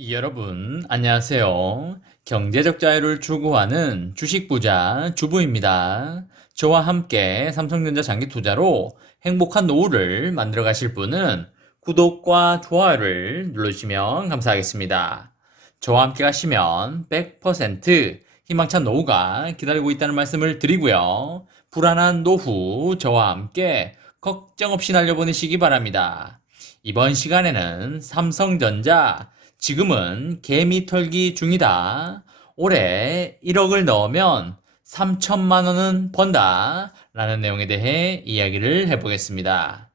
여러분, 안녕하세요. 경제적 자유를 추구하는 주식부자 주부입니다. 저와 함께 삼성전자 장기 투자로 행복한 노후를 만들어 가실 분은 구독과 좋아요를 눌러주시면 감사하겠습니다. 저와 함께 가시면 100% 희망찬 노후가 기다리고 있다는 말씀을 드리고요. 불안한 노후 저와 함께 걱정 없이 날려보내시기 바랍니다. 이번 시간에는 삼성전자 지금은 개미 털기 중이다. 올해 1억을 넣으면 3천만 원은 번다. 라는 내용에 대해 이야기를 해보겠습니다.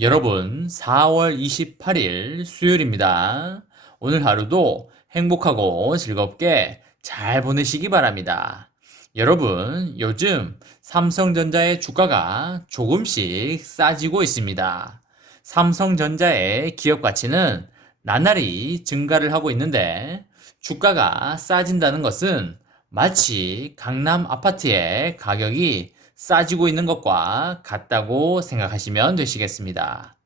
여러분, 4월 28일 수요일입니다. 오늘 하루도 행복하고 즐겁게 잘 보내시기 바랍니다. 여러분, 요즘 삼성전자의 주가가 조금씩 싸지고 있습니다. 삼성전자의 기업 가치는 나날이 증가를 하고 있는데 주가가 싸진다는 것은 마치 강남 아파트의 가격이 싸지고 있는 것과 같다고 생각하시면 되시겠습니다.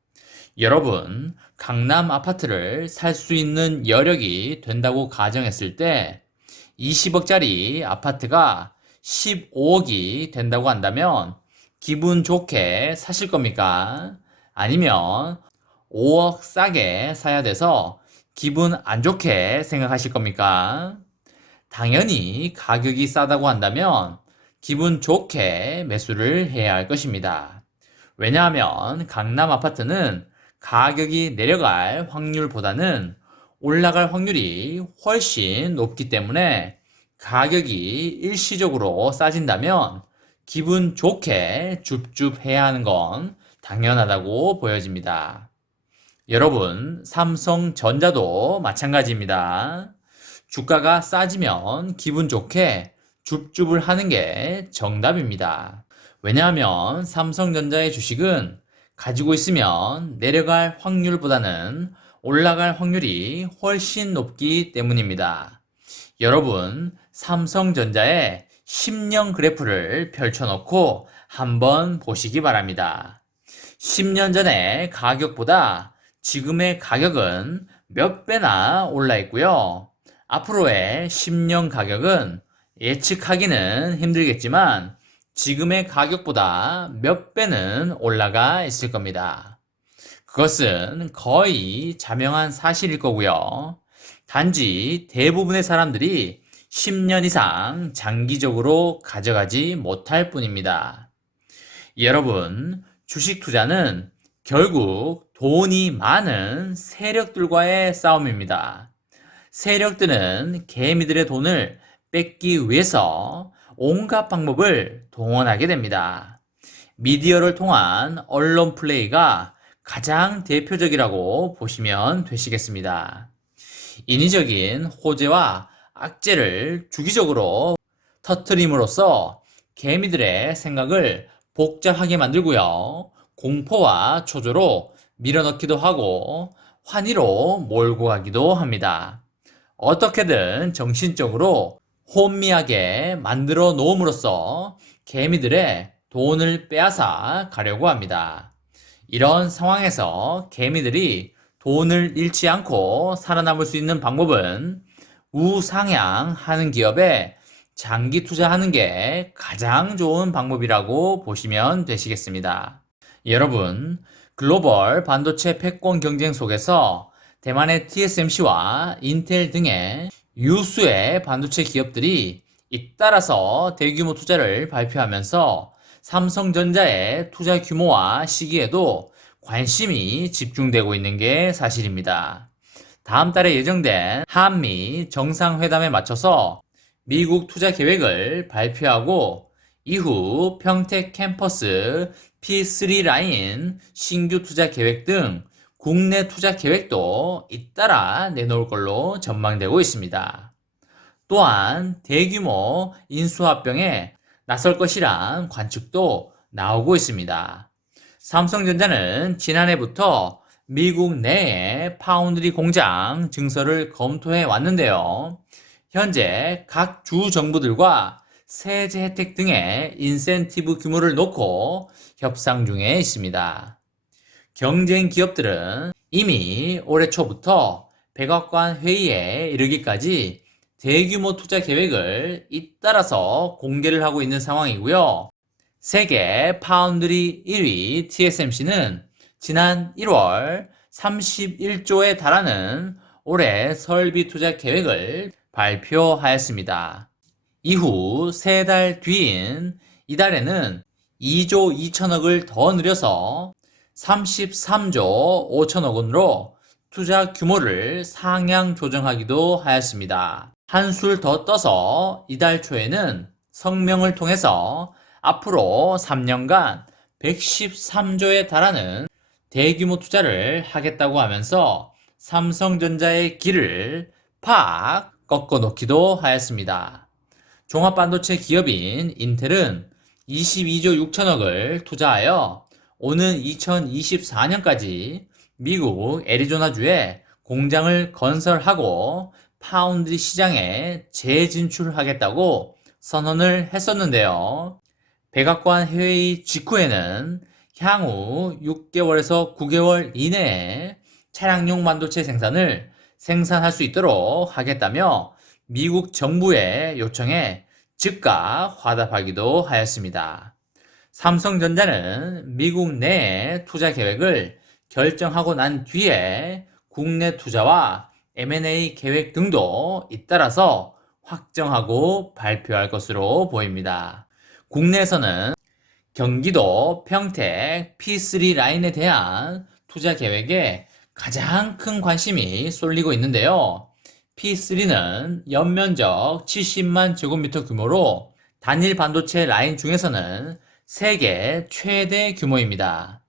여러분, 강남 아파트를 살 수 있는 여력이 된다고 가정했을 때 20억짜리 아파트가 15억이 된다고 한다면 기분 좋게 사실 겁니까? 아니면 5억 싸게 사야 돼서 기분 안 좋게 생각하실 겁니까? 당연히 가격이 싸다고 한다면 기분 좋게 매수를 해야 할 것입니다. 왜냐하면 강남 아파트는 가격이 내려갈 확률보다는 올라갈 확률이 훨씬 높기 때문에 가격이 일시적으로 싸진다면 기분 좋게 줍줍해야 하는 건 당연하다고 보여집니다. 여러분, 삼성전자도 마찬가지입니다. 주가가 싸지면 기분 좋게 줍줍을 하는 게 정답입니다. 왜냐하면 삼성전자의 주식은 가지고 있으면 내려갈 확률보다는 올라갈 확률이 훨씬 높기 때문입니다. 여러분, 삼성전자의 10년 그래프를 펼쳐놓고 한번 보시기 바랍니다. 10년 전의 가격보다 지금의 가격은 몇 배나 올라 있고요. 앞으로의 10년 가격은 예측하기는 힘들겠지만 지금의 가격보다 몇 배는 올라가 있을 겁니다. 그것은 거의 자명한 사실일 거고요. 단지 대부분의 사람들이 10년 이상 장기적으로 가져가지 못할 뿐입니다. 여러분, 주식 투자는 결국 돈이 많은 세력들과의 싸움입니다. 세력들은 개미들의 돈을 뺏기 위해서 온갖 방법을 동원하게 됩니다. 미디어를 통한 언론 플레이가 가장 대표적이라고 보시면 되시겠습니다. 인위적인 호재와 악재를 주기적으로 터트림으로써 개미들의 생각을 복잡하게 만들고요. 공포와 초조로 밀어넣기도 하고 환희로 몰고 가기도 합니다. 어떻게든 정신적으로 혼미하게 만들어 놓음으로써 개미들의 돈을 빼앗아 가려고 합니다. 이런 상황에서 개미들이 돈을 잃지 않고 살아남을 수 있는 방법은 우상향하는 기업에 장기 투자하는 게 가장 좋은 방법이라고 보시면 되시겠습니다. 여러분, 글로벌 반도체 패권 경쟁 속에서 대만의 TSMC와 인텔 등의 유수의 반도체 기업들이 잇따라서 대규모 투자를 발표하면서 삼성전자의 투자 규모와 시기에도 관심이 집중되고 있는 게 사실입니다. 다음 달에 예정된 한미 정상회담에 맞춰서 미국 투자 계획을 발표하고 이후 평택 캠퍼스 P3 라인 신규 투자 계획 등 국내 투자 계획도 잇따라 내놓을 걸로 전망되고 있습니다. 또한 대규모 인수합병에 나설 것이란 관측도 나오고 있습니다. 삼성전자는 지난해부터 미국 내에 파운드리 공장 증설을 검토해 왔는데요. 현재 각 주 정부들과 세제 혜택 등의 인센티브 규모를 놓고 협상 중에 있습니다. 경쟁 기업들은 이미 올해 초부터 백악관 회의에 이르기까지 대규모 투자 계획을 잇따라서 공개를 하고 있는 상황이고요. 세계 파운드리 1위 TSMC는 지난 1월 31조에 달하는 올해 설비 투자 계획을 발표하였습니다. 이후 3달 뒤인 이달에는 2조 2천억을 더 늘려서 33조 5천억 원으로 투자 규모를 상향 조정하기도 하였습니다. 한술 더 떠서 이달 초에는 성명을 통해서 앞으로 3년간 113조에 달하는 대규모 투자를 하겠다고 하면서 삼성전자의 길을 팍 꺾어놓기도 하였습니다. 종합반도체 기업인 인텔은 22조 6천억을 투자하여 오는 2024년까지 미국 애리조나주에 공장을 건설하고 파운드리 시장에 재진출하겠다고 선언을 했었는데요. 백악관 회의 직후에는 향후 6개월에서 9개월 이내에 차량용 반도체 생산할 수 있도록 하겠다며 미국 정부의 요청에 즉각 화답하기도 하였습니다. 삼성전자는 미국 내 투자 계획을 결정하고 난 뒤에 국내 투자와 M&A 계획 등도 잇따라서 확정하고 발표할 것으로 보입니다. 국내에서는 경기도 평택 P3 라인에 대한 투자 계획에 가장 큰 관심이 쏠리고 있는데요. P3는 연면적 70만 제곱미터 규모로 단일 반도체 라인 중에서는 세계 최대 규모입니다.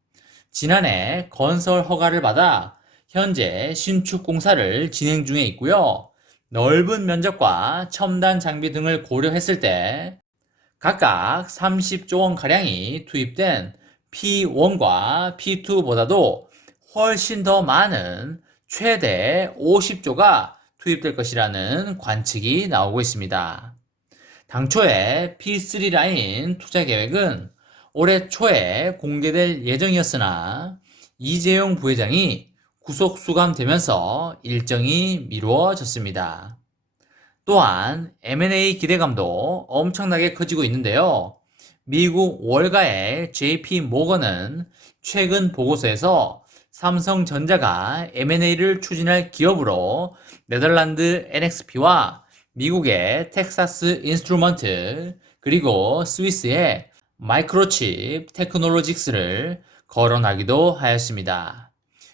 지난해 건설 허가를 받아 현재 신축 공사를 진행 중에 있고요. 넓은 면적과 첨단 장비 등을 고려했을 때 각각 30조 원가량이 투입된 P1과 P2보다도 훨씬 더 많은 최대 50조가 투입될 것이라는 관측이 나오고 있습니다. 당초에 P3 라인 투자 계획은 올해 초에 공개될 예정이었으나 이재용 부회장이 구속 수감되면서 일정이 미루어졌습니다. 또한 M&A 기대감도 엄청나게 커지고 있는데요. 미국 월가의 JP 모건은 최근 보고서에서 삼성전자가 M&A를 추진할 기업으로 네덜란드 NXP와 미국의 텍사스 인스트루먼트 그리고 스위스의 마이크로칩 테크놀로직스를 거론하기도 하였습니다.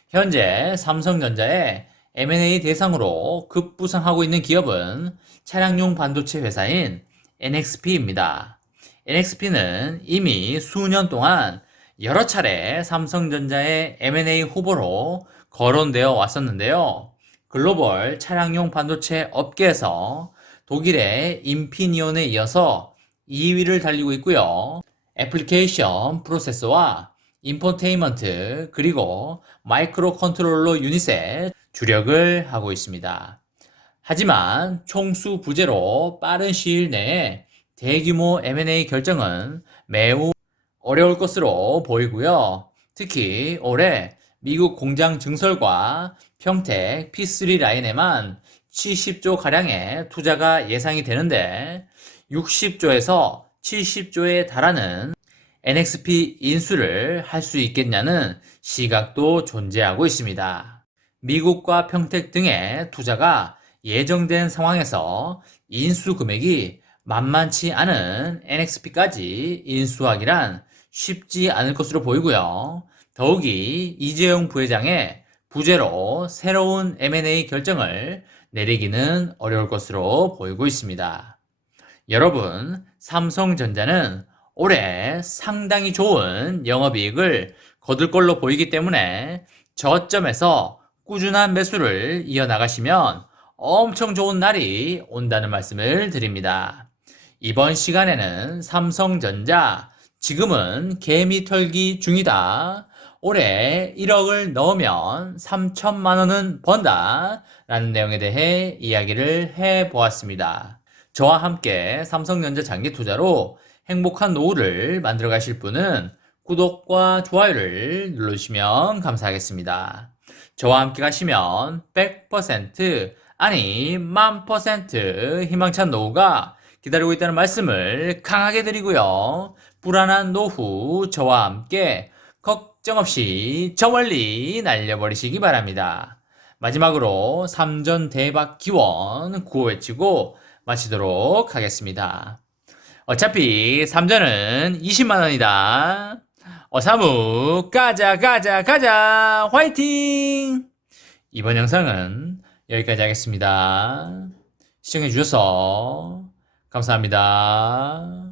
현재 삼성전자의 M&A 대상으로 급부상하고 있는 기업은 차량용 반도체 회사인 NXP입니다. NXP는 이미 수년 동안 여러 차례 삼성전자의 M&A 후보로 거론되어 왔었는데요. 글로벌 차량용 반도체 업계에서 독일의 인피니온에 이어서 2위를 달리고 있고요. 애플리케이션 프로세서와 인포테인먼트 그리고 마이크로 컨트롤러 유닛에 주력을 하고 있습니다. 하지만 총수 부재로 빠른 시일 내에 대규모 M&A 결정은 매우 어려울 것으로 보이고요. 특히 올해 미국 공장 증설과 평택 P3 라인에만 70조 가량의 투자가 예상이 되는데 60조에서 70조에 달하는 NXP 인수를 할 수 있겠냐는 시각도 존재하고 있습니다. 미국과 평택 등의 투자가 예정된 상황에서 인수 금액이 만만치 않은 NXP까지 인수하기란 쉽지 않을 것으로 보이고요. 더욱이 이재용 부회장의 부재로 새로운 M&A 결정을 내리기는 어려울 것으로 보이고 있습니다. 여러분, 삼성전자는 올해 상당히 좋은 영업이익을 거둘 걸로 보이기 때문에 저점에서 꾸준한 매수를 이어나가시면 엄청 좋은 날이 온다는 말씀을 드립니다. 이번 시간에는 삼성전자 지금은 개미 털기 중이다. 올해 1억을 넣으면 3천만 원은 번다. 라는 내용에 대해 이야기를 해보았습니다. 저와 함께 삼성전자 장기 투자로 행복한 노후를 만들어 가실 분은 구독과 좋아요를 눌러주시면 감사하겠습니다. 저와 함께 가시면 100% 아니 1000% 희망찬 노후가 기다리고 있다는 말씀을 강하게 드리고요. 불안한 노후 저와 함께 걱정 없이 저 멀리 날려버리시기 바랍니다. 마지막으로 3전 대박 기원 구호 외치고 마치도록 하겠습니다. 어차피 3전은 20만원이다. 사무 가자 가자 가자 화이팅! 이번 영상은 여기까지 하겠습니다. 시청해주셔서 감사합니다.